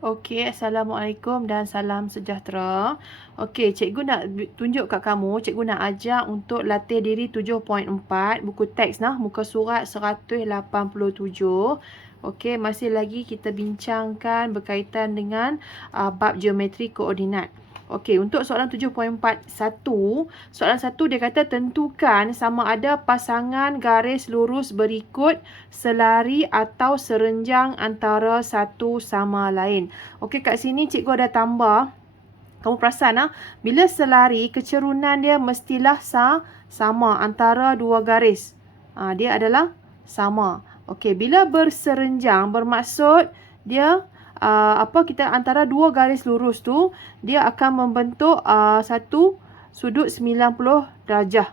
Okey, Assalamualaikum dan salam sejahtera. Okey, cikgu nak tunjuk kat kamu, cikgu nak ajar untuk latih diri 7.4, buku teks nah, muka surat 187. Okey, masih lagi kita bincangkan berkaitan dengan bab geometri koordinat. Okey, untuk soalan 7.41, soalan 1 dia kata tentukan sama ada pasangan garis lurus berikut selari atau serenjang antara satu sama lain. Okey, kat sini cikgu ada tambah. Kamu perasan bila selari kecerunan dia mestilah sama antara dua garis. Dia adalah sama. Okey, bila berserenjang bermaksud dia kita antara dua garis lurus tu dia akan membentuk satu sudut 90 darjah.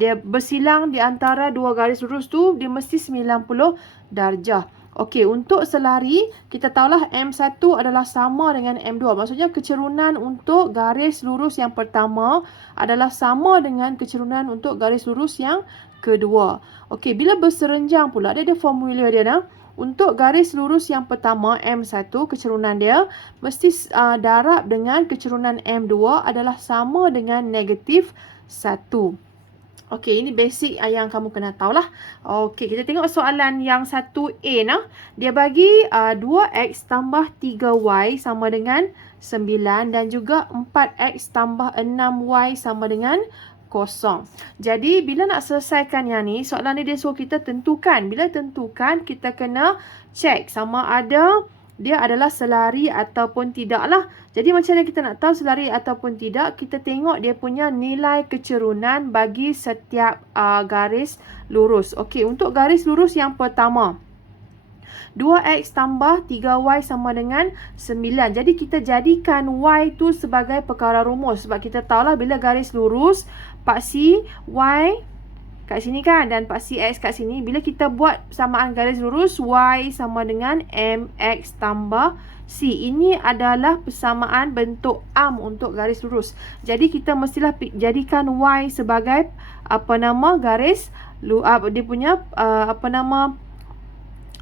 Dia bersilang di antara dua garis lurus tu dia mesti 90 darjah. Okey, untuk selari kita tahulah M1 adalah sama dengan M2. Maksudnya kecerunan untuk garis lurus yang pertama adalah sama dengan kecerunan untuk garis lurus yang kedua. Okey, bila berserenjang pula dia ada formula dia dah. Untuk garis lurus yang pertama M1 kecerunan dia mesti darab dengan kecerunan M2 adalah sama dengan negatif 1. Okey, ini basic yang kamu kena tahulah. Okey, kita tengok soalan yang 1A nah. Dia bagi 2x tambah 3y sama dengan 9 dan juga 4x tambah 6y sama dengan 0. Jadi, bila nak selesaikan yang ni, soalan ni dia suruh kita tentukan. Bila tentukan, kita kena check sama ada dia adalah selari ataupun tidak lah. Jadi, macam mana kita nak tahu selari ataupun tidak? Kita tengok dia punya nilai kecerunan bagi setiap garis lurus. Okey, untuk garis lurus yang pertama, 2x tambah 3y sama dengan 9. Jadi, kita jadikan y tu sebagai perkara rumus. Sebab kita tahulah bila garis lurus, paksi y kat sini kan dan paksi x kat sini. Bila kita buat samaan garis lurus, y sama dengan mx tambah c. Ini adalah persamaan bentuk arm untuk garis lurus. Jadi, kita mestilah jadikan y sebagai garis dia punya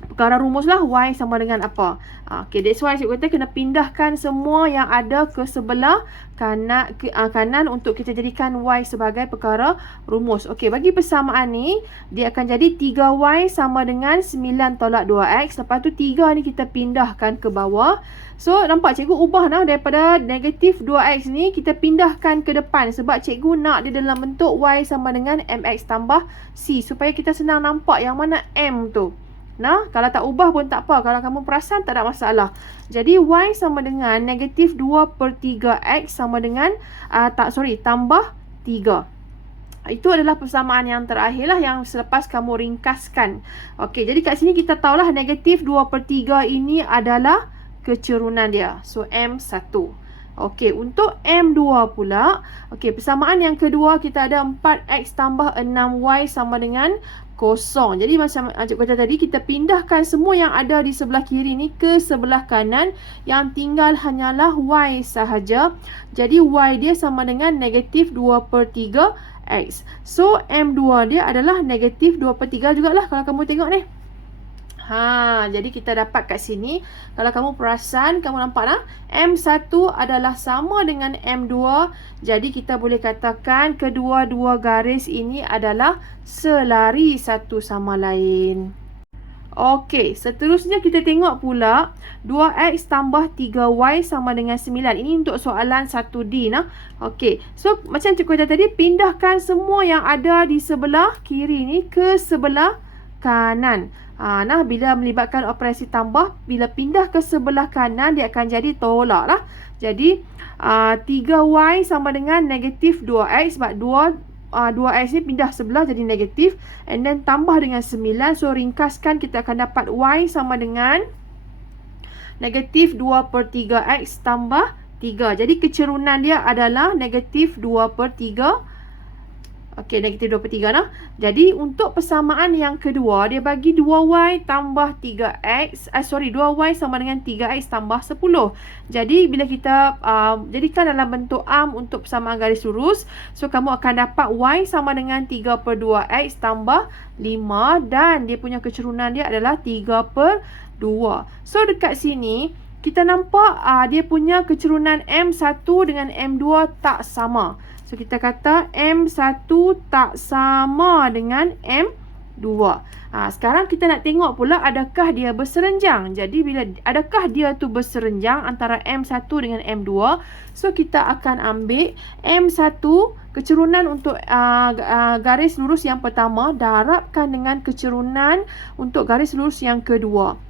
perkara rumus lah y sama dengan apa. Okay, that's why cikgu kata kena pindahkan semua yang ada ke sebelah kanan untuk kita jadikan y sebagai perkara rumus. Okey, bagi persamaan ni dia akan jadi 3y sama dengan 9 tolak 2x. Lepas tu 3 ni kita pindahkan ke bawah. So, nampak cikgu ubah daripada negatif 2x ni kita pindahkan ke depan sebab cikgu nak dia dalam bentuk y sama dengan mx tambah c supaya kita senang nampak yang mana m tu. Nah, kalau tak ubah pun tak apa. Kalau kamu perasan tak ada masalah. Jadi, y sama dengan negatif 2/3x sama dengan, tambah 3. Itu adalah persamaan yang terakhir lah yang selepas kamu ringkaskan. Okey, jadi kat sini kita tahulah negatif 2/3 ini adalah kecerunan dia. So, M1. Okey, untuk M2 pula. Okey, persamaan yang kedua kita ada 4x tambah 6y sama dengan 0. Jadi macam cikgu kata tadi, kita pindahkan semua yang ada di sebelah kiri ni ke sebelah kanan. Yang tinggal hanyalah y sahaja. Jadi y dia sama dengan negatif 2/3x. So M2 dia adalah negatif 2/3 jugalah kalau kamu tengok ni. Jadi kita dapat kat sini. Kalau kamu perasan, kamu nampak tak? M1 adalah sama dengan M2. Jadi kita boleh katakan kedua-dua garis ini adalah selari satu sama lain. Okey, seterusnya kita tengok pula 2x tambah 3y sama dengan 9. Ini untuk soalan 1D nah. Okey, so macam cikgu kata tadi, pindahkan semua yang ada di sebelah kiri ni ke sebelah kanan. Bila melibatkan operasi tambah, bila pindah ke sebelah kanan, dia akan jadi tolak lah. Jadi, 3y sama dengan negatif 2x. Sebab 2x ni pindah sebelah jadi negatif. And then tambah dengan 9. So, ringkaskan kita akan dapat y sama dengan negatif 2/3x tambah 3. Jadi, kecerunan dia adalah negatif 2/3. Okey, negatif 2/3 nah. Jadi, untuk persamaan yang kedua, dia bagi 2y tambah 3x. 2y sama dengan 3x tambah 10. Jadi, bila kita jadikan dalam bentuk arm untuk persamaan garis lurus, so, kamu akan dapat y sama dengan 3/2x tambah 5. Dan dia punya kecerunan dia adalah 3/2. So, dekat sini, kita nampak dia punya kecerunan M1 dengan M2 tak sama. So kita kata M1 tak sama dengan M2. Sekarang kita nak tengok pula adakah dia berserenjang. Jadi adakah dia tu berserenjang antara M1 dengan M2. So kita akan ambil M1 kecerunan untuk garis lurus yang pertama darabkan dengan kecerunan untuk garis lurus yang kedua.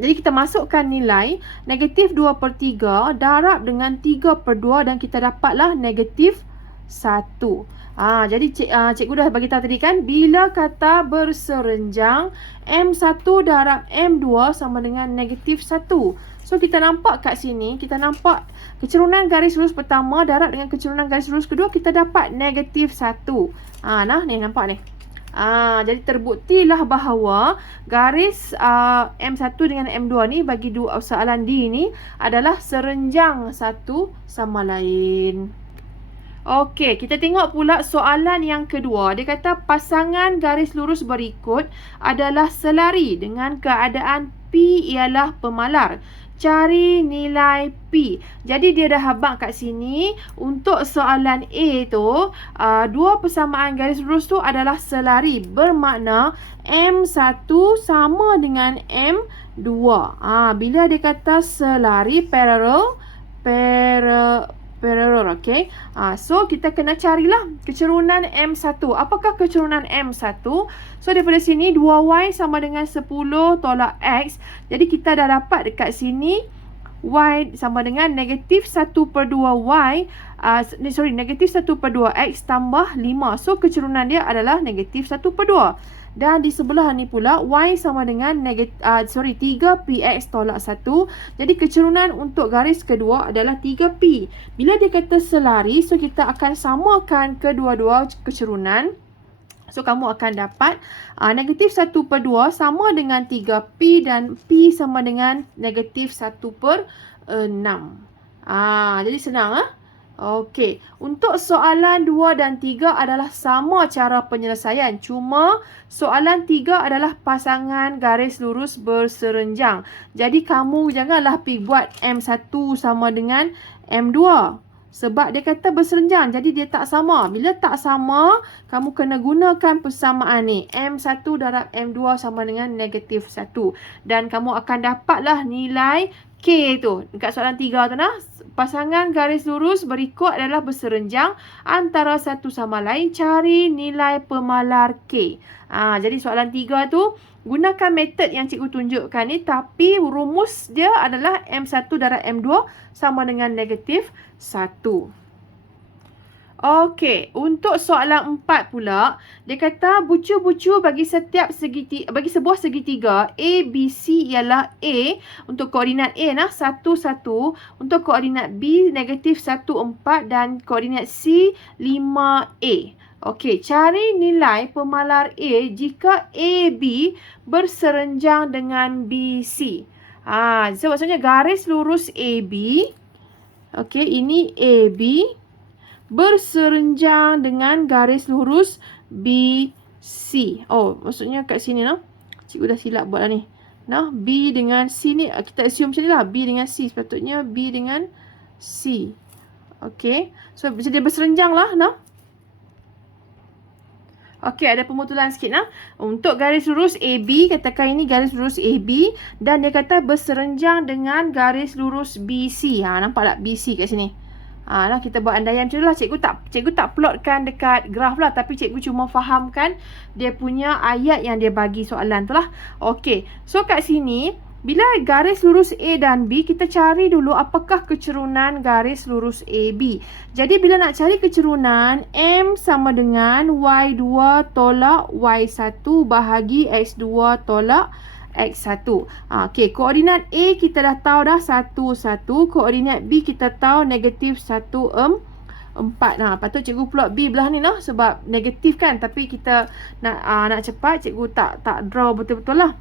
Jadi kita masukkan nilai negatif 2/3 darab dengan 3/2 dan kita dapatlah negatif 1. Jadi cikgu dah bagi tahu tadi kan, bila kata berserenjang M1 darab M2 sama dengan negatif 1. So kita nampak kat sini, kita nampak kecerunan garis lurus pertama darab dengan kecerunan garis lurus kedua, kita dapat negatif 1. Nah ni nampak ni. Jadi terbuktilah bahawa garis M1 dengan M2 ni bagi soalan D ni adalah serenjang satu sama lain. Okey, kita tengok pula soalan yang kedua. Dia kata pasangan garis lurus berikut adalah selari dengan keadaan P ialah pemalar. Cari nilai P. Jadi dia dah habang kat sini. Untuk soalan A tu, dua persamaan garis lurus tu adalah selari. Bermakna M1 sama dengan M2. Bila dia kata selari parallel, okey. So kita kena carilah kecerunan M1. Apakah kecerunan M1? So daripada sini 2y sama dengan 10 tolak x. Jadi kita dah dapat dekat sini y sama dengan negatif 1/2y. Negatif 1/2x tambah 5. So kecerunan dia adalah negatif 1/2. Dan di sebelah ni pula y sama dengan 3px tolak 1. Jadi kecerunan untuk garis kedua adalah 3p. Bila dia kata selari, so kita akan samakan kedua-dua kecerunan. So kamu akan dapat negatif 1/2 sama dengan 3p dan p sama dengan negatif 1/6. Jadi senang Okey, untuk soalan 2 dan 3 adalah sama cara penyelesaian. Cuma soalan 3 adalah pasangan garis lurus berserenjang. Jadi kamu janganlah pergi buat M1 sama dengan M2. Sebab dia kata berserenjang, jadi dia tak sama. Bila tak sama, kamu kena gunakan persamaan ni. M1 darab M2 sama dengan negatif 1. Dan kamu akan dapatlah nilai K tu. Dekat soalan 3 tu nah. Pasangan garis lurus berikut adalah berserenjang antara satu sama lain. Cari nilai pemalar K. Jadi soalan 3 tu gunakan metod yang cikgu tunjukkan ni. Tapi rumus dia adalah M1 darab M2 sama dengan negatif 1. Okey, untuk soalan 4 pula, dia kata bucu-bucu bagi sebuah segitiga A, B, C ialah A untuk koordinat A 1, 1, untuk koordinat B negatif 1, 4 dan koordinat C 5A. Okey, cari nilai pemalar A jika AB berserenjang dengan BC. So maksudnya garis lurus AB. Okey, ini AB berserenjang dengan garis lurus BC. Maksudnya kat sini cikgu dah silap buat lah ni. B dengan C ni kita assume macam ni lah. B dengan C. Sepatutnya B dengan C. Okey. So dia berserenjang lah. Okey, ada pemutulan sikit Untuk garis lurus AB, katakan ini garis lurus AB dan dia kata berserenjang dengan garis lurus BC. Nampak tak BC kat sini? Kita buat andaian macam tu lah. Cikgu tak plotkan dekat graf lah. Tapi cikgu cuma fahamkan dia punya ayat yang dia bagi soalan tu lah. Okey. So kat sini, bila garis lurus A dan B, kita cari dulu apakah kecerunan garis lurus AB. Jadi bila nak cari kecerunan, M sama dengan Y2 tolak Y1 bahagi X2 tolak X1. Okey, koordinat A kita dah tahu dah 1, 1. Koordinat B kita tahu negatif 1, 4. Patut cikgu plot B belah ni sebab negatif kan. Tapi kita nak cepat, cikgu tak draw betul-betul lah.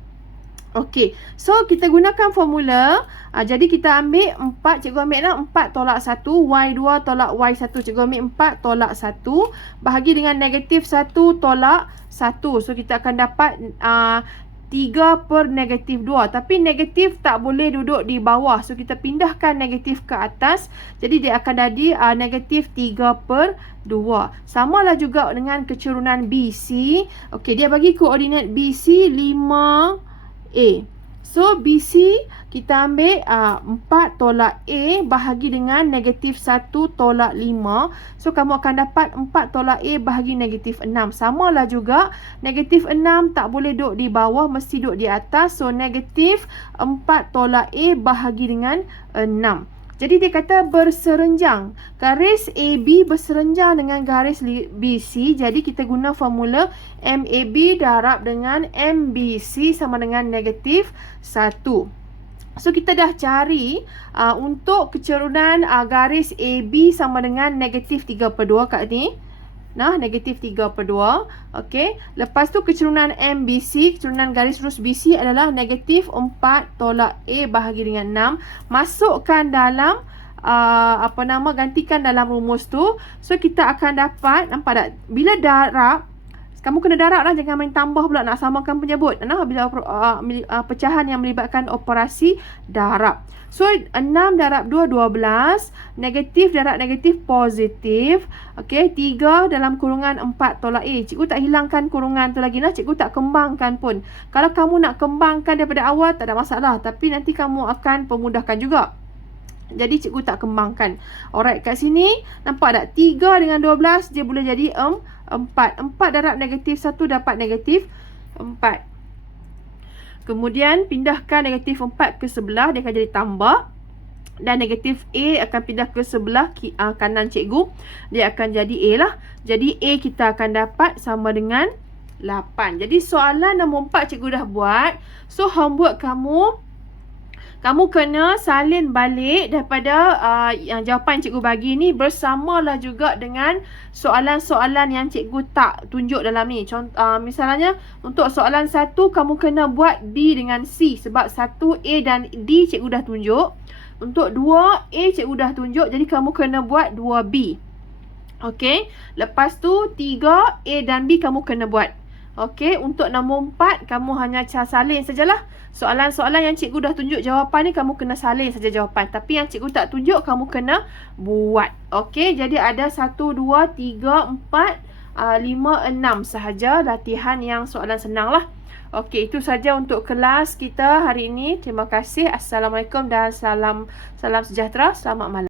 Okey, so kita gunakan formula. Jadi kita ambil 4, cikgu ambil 4 tolak 1, Y2 tolak Y1. Cikgu ambil 4 tolak 1 bahagi dengan negatif 1 tolak 1. So kita akan dapat 3/-2. Tapi negatif tak boleh duduk di bawah. So, kita pindahkan negatif ke atas. Jadi, dia akan jadi negatif 3/2. Samalah juga dengan kecerunan BC. Okey, dia bagi koordinat BC 5A. So, BC kita ambil 4 tolak A bahagi dengan negatif 1 tolak 5. So, kamu akan dapat 4 tolak A bahagi negatif 6. Samalah juga, negatif 6 tak boleh duduk di bawah, mesti duduk di atas. So, negatif 4 tolak A bahagi dengan 6. Jadi, dia kata berserenjang. Garis AB berserenjang dengan garis BC. Jadi, kita guna formula MAB darab dengan MBC sama dengan negatif 1. So, kita dah cari untuk kecerunan garis AB sama dengan negatif 3/2 kat ni. Nah, negatif 3/2. Okey. Lepas tu kecerunan MBC, kecerunan garis lurus BC adalah negatif 4 tolak A bahagi dengan 6. Masukkan dalam gantikan dalam rumus tu. So, kita akan dapat, nampak tak? Bila darab, kamu kena darab lah, jangan main tambah pula nak samakan penyebut. Nah, bila pecahan yang melibatkan operasi darab. So, 6 darab 2, 12. Negatif darab negatif, positif. Okey, 3 dalam kurungan 4 tolak A. Cikgu tak hilangkan kurungan tu lagi lah. Cikgu tak kembangkan pun. Kalau kamu nak kembangkan daripada awal, tak ada masalah. Tapi nanti kamu akan pemudahkan juga. Jadi, cikgu tak kembangkan. Alright, kat sini, nampak tak? 3 dengan 12, dia boleh jadi 4. 4 darab negatif 1 dapat negatif 4. Kemudian, pindahkan negatif 4 ke sebelah, dia akan jadi tambah. Dan negatif A akan pindah ke sebelah kanan cikgu. Dia akan jadi A lah. Jadi, A kita akan dapat sama dengan 8. Jadi, soalan nombor 4 cikgu dah buat. So, homework kamu kena salin balik daripada yang jawapan cikgu bagi ni bersamalah juga dengan soalan-soalan yang cikgu tak tunjuk dalam ni. Misalnya, untuk soalan 1, kamu kena buat B dengan C. Sebab 1, A dan D cikgu dah tunjuk. Untuk 2, A cikgu dah tunjuk. Jadi, kamu kena buat 2B. Okey. Lepas tu, 3, A dan B kamu kena buat. Okey, untuk nombor 4, kamu hanya salin sajalah. Soalan-soalan yang cikgu dah tunjuk jawapan ni, kamu kena salin saja jawapan. Tapi yang cikgu tak tunjuk, kamu kena buat. Okey, jadi ada 1, 2, 3, 4, 5, 6 sahaja latihan yang soalan senang lah. Okey, itu saja untuk kelas kita hari ini. Terima kasih. Assalamualaikum dan salam sejahtera. Selamat malam.